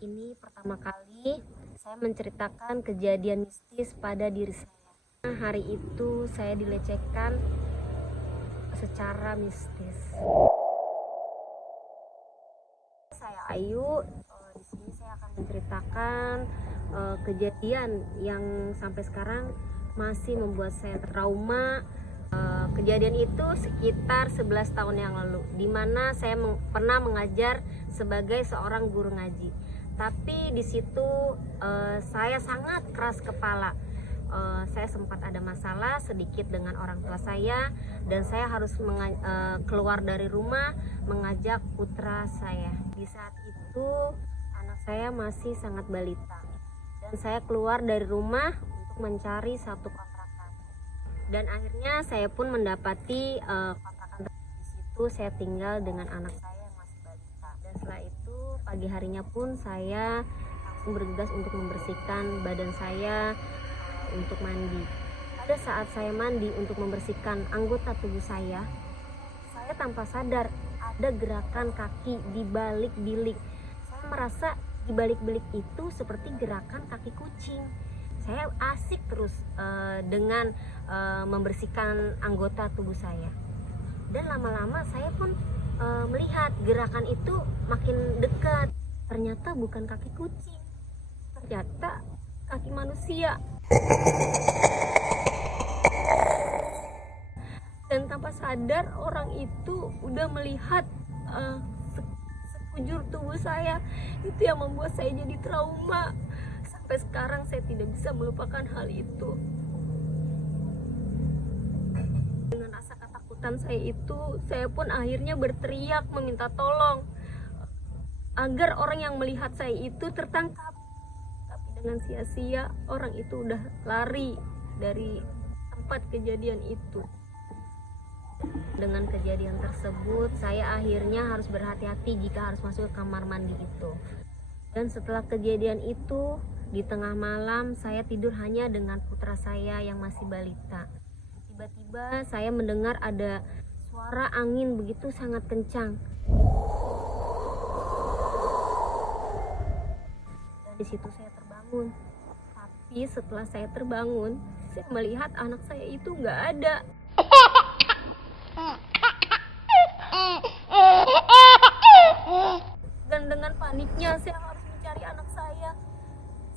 Ini pertama kali saya menceritakan kejadian mistis pada diri saya. Hari itu saya dilecehkan secara mistis. Saya Ayu. Di sini saya akan menceritakan kejadian yang sampai sekarang masih membuat saya trauma. Kejadian itu sekitar 11 tahun yang lalu, di mana saya pernah mengajar sebagai seorang guru ngaji. Tapi di situ saya sangat keras kepala. Saya sempat ada masalah sedikit dengan orang tua saya, dan saya harus keluar dari rumah mengajak putra saya. Di saat itu anak saya masih sangat balita, dan saya keluar dari rumah untuk mencari satu kontrakan. Dan akhirnya saya pun mendapati kontrakan. Di situ saya tinggal dengan anak saya yang masih balita. Dan setelah itu pagi harinya pun saya langsung bergegas untuk membersihkan badan saya untuk mandi. Pada saat saya mandi untuk membersihkan anggota tubuh saya tanpa sadar ada gerakan kaki di balik bilik. Saya merasa di balik bilik itu seperti gerakan kaki kucing. Saya asik terus dengan membersihkan anggota tubuh saya. Dan lama-lama saya pun melihat gerakan itu makin dekat. Ternyata bukan kaki kucing, ternyata kaki manusia. Dan tanpa sadar orang itu udah melihat sekujur tubuh saya. Itu yang membuat saya jadi trauma. Sampai sekarang saya tidak bisa melupakan hal itu. Dengan rasa ketakutan saya itu, saya pun akhirnya berteriak meminta tolong agar orang yang melihat saya itu tertangkap. Tapi dengan sia-sia, orang itu udah lari dari tempat kejadian itu. Dengan kejadian tersebut, saya akhirnya harus berhati-hati jika harus masuk ke kamar mandi itu. Dan setelah kejadian itu, di tengah malam saya tidur hanya dengan putra saya yang masih balita. Tiba-tiba saya mendengar ada suara angin begitu sangat kencang. Dan di situ saya terbangun. Tapi setelah saya terbangun, saya melihat anak saya itu nggak ada. Dan dengan paniknya saya harus mencari anak saya.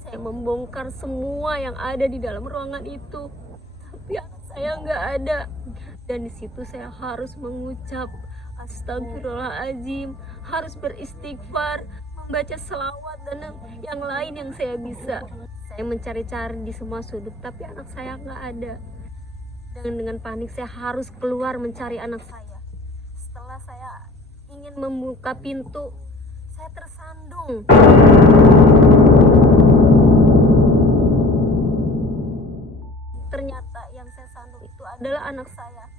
Saya membongkar semua yang ada di dalam ruangan itu, tapi anak saya nggak ada. Dan di situ saya harus mengucap astagfirullahaladzim, harus beristighfar, membaca selawat dan yang lain yang saya bisa. Saya mencari-cari di semua sudut, tapi anak saya nggak ada. Dan dengan panik saya harus keluar mencari anak saya. Setelah saya ingin membuka pintu, saya tersandung. Ternyata yang saya sandung itu adalah anak saya.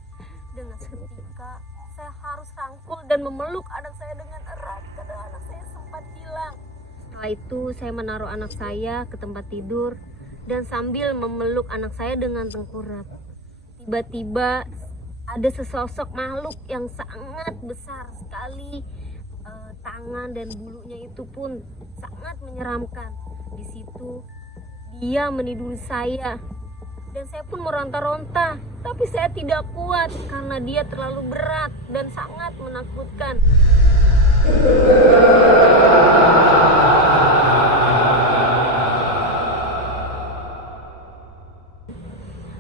Dengan seketika saya harus rangkul dan memeluk anak saya dengan erat karena anak saya sempat hilang. Setelah itu saya menaruh anak saya ke tempat tidur dan sambil memeluk anak saya dengan tengkurap. Tiba-tiba ada sesosok makhluk yang sangat besar sekali. Tangan dan bulunya itu pun sangat menyeramkan. Di situ dia meniduri saya. Dan saya pun meronta-ronta, tapi saya tidak kuat karena dia terlalu berat dan sangat menakutkan.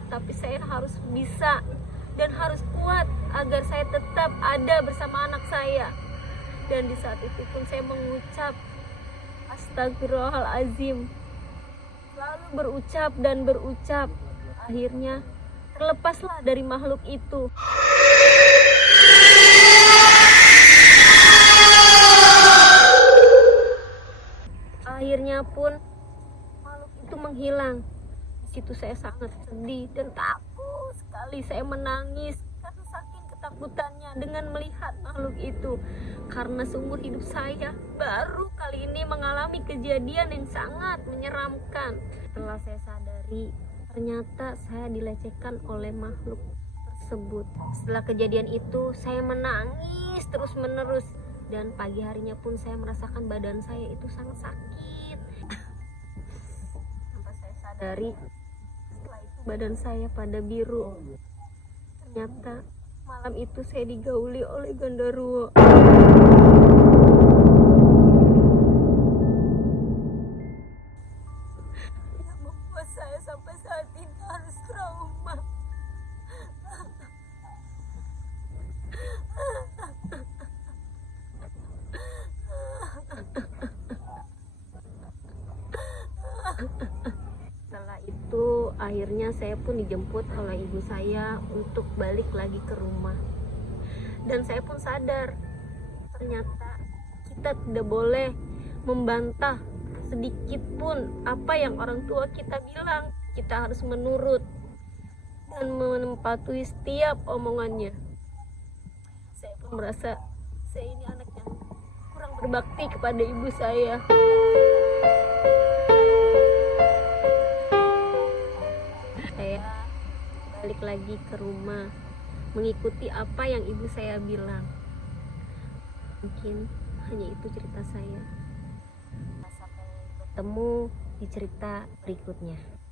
Tapi saya harus bisa dan harus kuat agar saya tetap ada bersama anak saya. Dan di saat itu pun saya mengucap astagfirullahaladzim, selalu berucap dan berucap. Akhirnya terlepaslah dari makhluk itu. Akhirnya pun makhluk itu menghilang. Di situ saya sangat sedih dan takut sekali. Saya menangis karena saking ketakutannya dengan melihat makhluk itu. Karena seumur hidup saya baru kali ini mengalami kejadian yang sangat menyeramkan. Setelah saya sadari, ternyata saya dilecehkan oleh makhluk tersebut. Setelah kejadian itu, saya menangis terus-menerus. dan pagi harinya pun saya merasakan badan saya itu sangat sakit. Sampai saya sadari setelah itu badan saya pada biru. Ternyata malam itu saya digauli oleh genderuwo yang membuat saya sampai saat ini harus trauma. Setelah itu akhirnya saya pun dijemput oleh ibu saya untuk balik lagi ke rumah. Dan saya pun sadar ternyata kita tidak boleh membantah sedikit pun apa yang orang tua kita bilang. Kita harus menurut dan menempati setiap omongannya. Saya pun merasa saya ini anak yang kurang berbakti kepada ibu saya. Saya balik lagi ke rumah mengikuti apa yang ibu saya bilang. Mungkin hanya itu cerita saya. Sampai bertemu di cerita berikutnya.